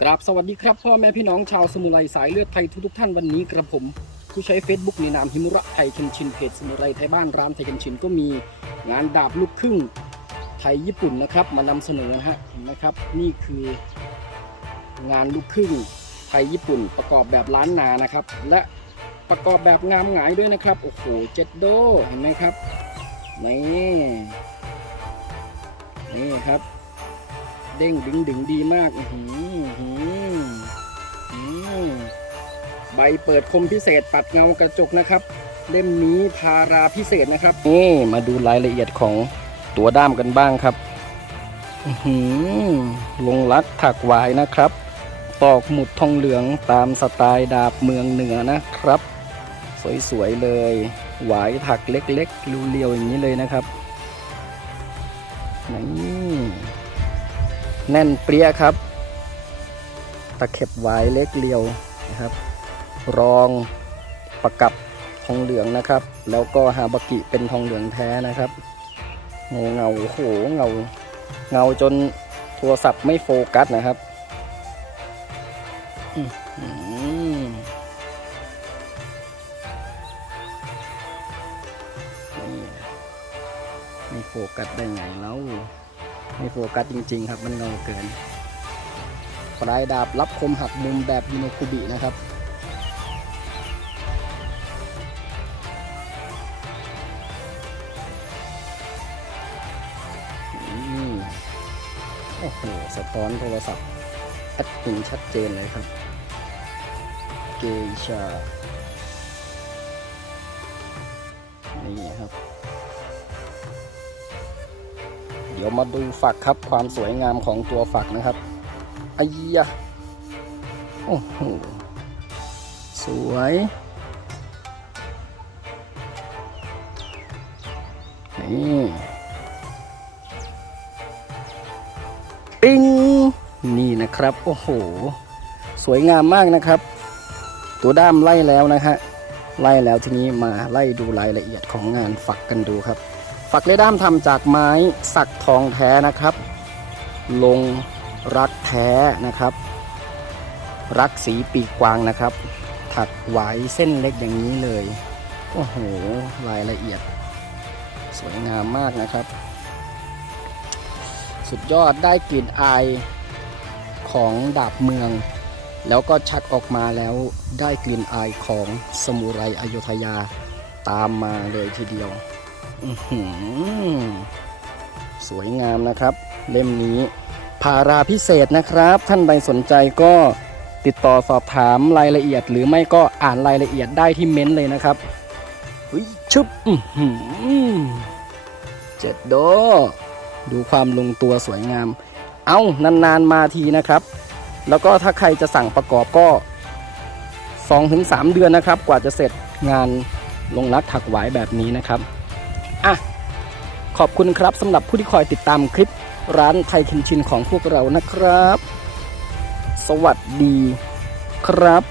กราบสวัสดีครับ พ่อแม่พี่น้องชาวสมุไรสายเลือดไทยทุกๆท่านวันนี้กระผม ผู้ใช้ Facebook ในนามฮิมุระไทยเคนชินเพจสมุไรไทยบ้านร้านไทยเคนชินก็มีงานดาบลูกครึ่งไทยญี่ปุ่นนะครับมานำเสนอนะฮะนไหมครับ นี่คืองานลูกครึ่งไทยญี่ปุ่น ประกอบแบบล้านนานะครับ และประกอบแบบงามหงายด้วยนะครับโอ้โหเจ็ดโดเห็นไหมครับนี่นี่ครับ เด้งดึงดึงดีมากอือหืออือหือใบเปิดคมพิเศษปัดเงากระจกนะครับ เล่มนี้พาราพิเศษนะครับนี่มาดูรายละเอียดของตัวด้ามกันบ้างครับอือหือลงรัดถักหวายนะครับ ตอกหมุดทองเหลืองตามสไตล์ดาบเมืองเหนือนะครับ สวยๆเลยหวายถักเล็กๆรูเรียวอย่างนี้เลยนะครับนี่ แน่นเปรี้ยครับ ตะเข็บหวายเล็กเรียวนะครับ รองประกับทองเหลืองนะครับ แล้วก็ฮาบากิเป็นทองเหลืองแท้นะครับเงาเงาโอ้โหเงาเงาจนโทรศัพท์ไม่โฟกัสนะครับนี่ไม่โฟกัสได้ไงแล้ว ไม่โฟกัสจริง ๆ ครับ มันเงาเกินปลายดาบรับคมหักมุมแบบยูโนคุบินะครับอืมโอ้โห สะท้อนโทรศัพท์แอดมินชัดเจนเลยครับ เกชา นี่ครับ เดี๋ยวมาดูฝักครับความสวยงามของตัวฝักนะครับอายยะโอ้โหสวยนี่ปิ้งนี่นะครับ โอ้โห สวยงามมากนะครับ ตัวด้ามไล่แล้วนะฮะไล่แล้วทีนี้มาไล่ดูรายละเอียดของงานฝักกันดูครับ ฝักและด้ามทำจากไม้สักทองแท้นะครับ ลงรักแท้นะครับ รักสีปีกกวางนะครับ ถักไหวเส้นเล็กอย่างนี้เลย โอ้โหรายละเอียด สวยงามมากนะครับ สุดยอดได้กลิ่นอายของดาบเมือง แล้วก็ชักออกมาแล้วได้กลิ่นอายของสมุไรอยุธยาตามมาเลยทีเดียว สวยงามนะครับ เล่มนี้พาราพิเศษนะครับ ท่านใดสนใจก็ติดต่อสอบถามรายละเอียด หรือไม่ก็อ่านรายละเอียดได้ที่เม้นต์เลยนะครับเฮ้ยชึบอื้อหือเจ็ดโด ดูความลงตัวสวยงาม เอานานๆมาทีนะครับ แล้วก็ถ้าใครจะสั่งประกอบก็2-3 เดือนนะครับ กว่าจะเสร็จงานลงรักถักหวายแบบนี้นะครับ อะ ขอบคุณครับสำหรับผู้ที่คอยติดตามคลิปร้านไทยคินชินของพวกเรานะครับ สวัสดีครับ